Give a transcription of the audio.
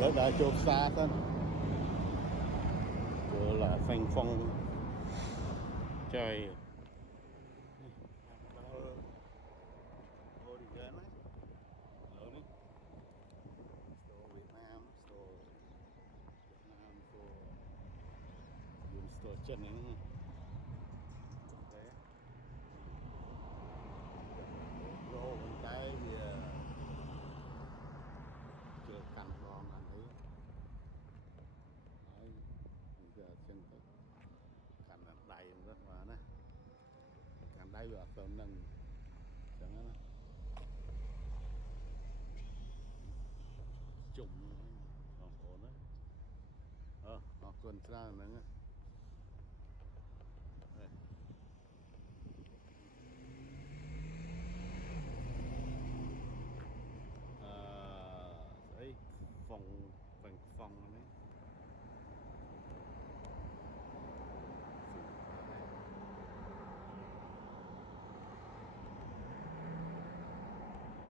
Đó đã chụp xa thôi. Vừa là phanh phong chơi. Ngồi đi gần á. Lớn đi. Store Việt Nam, store Việt Nam, store chân này. Đấy. Rô bên cái gì chưa canh đòn anh ấy. Đấy. Giờ chân tới canh là đầy rất là nè. Canh đầy vào tàu nâng chẳng á. Chủng còn ổn đấy. Họ còn ra nữa. Đây. Ấy phòng này